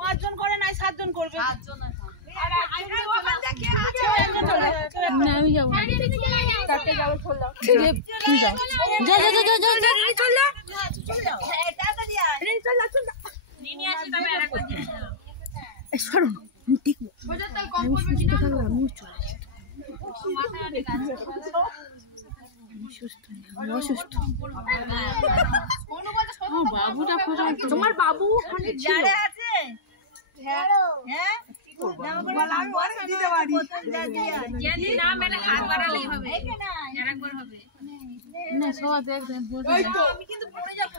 পাঁচজন করে নাই 7 জন করবে। আমি যাবো অসুস্থ। বাবুটা তোমার বাবু আছে? না সবাই দেখবেন আমি কিন্তু পড়ে যাবো।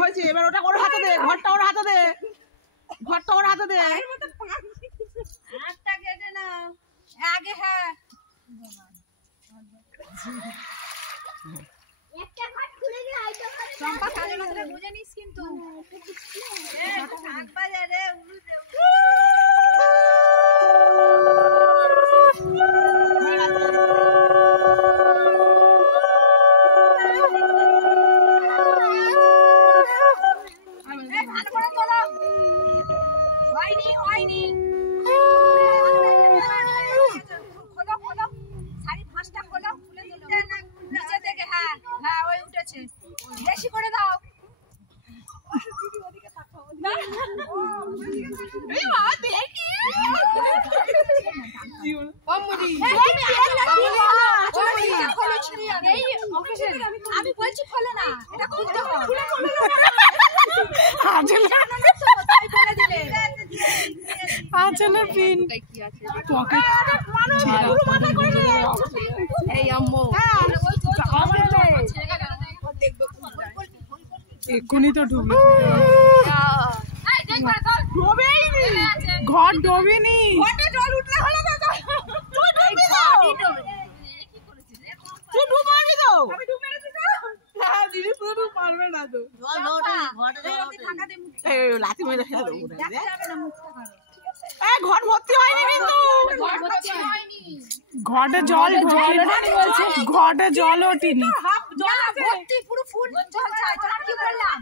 হয়েছে এবার ওটা ওর হাতে দে, ঘরটা ওর হাতে দে, ঘরটা ওর হাতে দে। হাতটা কেটে নাও আগে। হ্যাঁ একটা ঘর খুলে দিয়ে আইতো চম্পা কালে মাত্র বুঝে নিস কিন্তু এ ভাগ বাজারে উলু দে। বেশি করে দাও আমি বলছি খোলে না, এটা খুলতে হবে। এক্ষুনি তো ঢুকলো, ঘর ডোবেনি, জল উঠলে হলো না। ঘর ভর্তি হয়নি কিন্তু, ঘটে জল ঘটে জল ওঠেনি, পুরো ফুল জল চাই। কি বললাম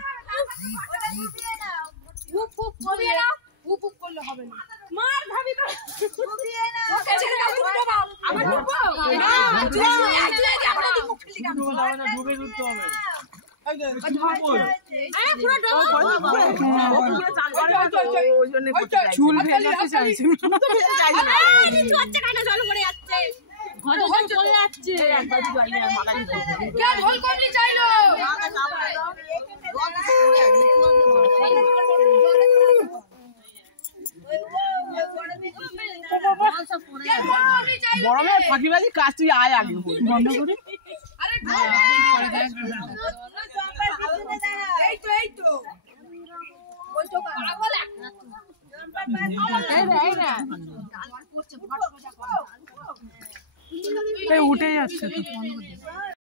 করলে হবে না, মার ভাবি তো আমার ডুবে উঠতে হবে। চুল ফেলাতে চাইছি, গরমে ফাঁকিবাজি কাজ, তুই আয় আগে বন্ধ করে। উঠে যাচ্ছে তো।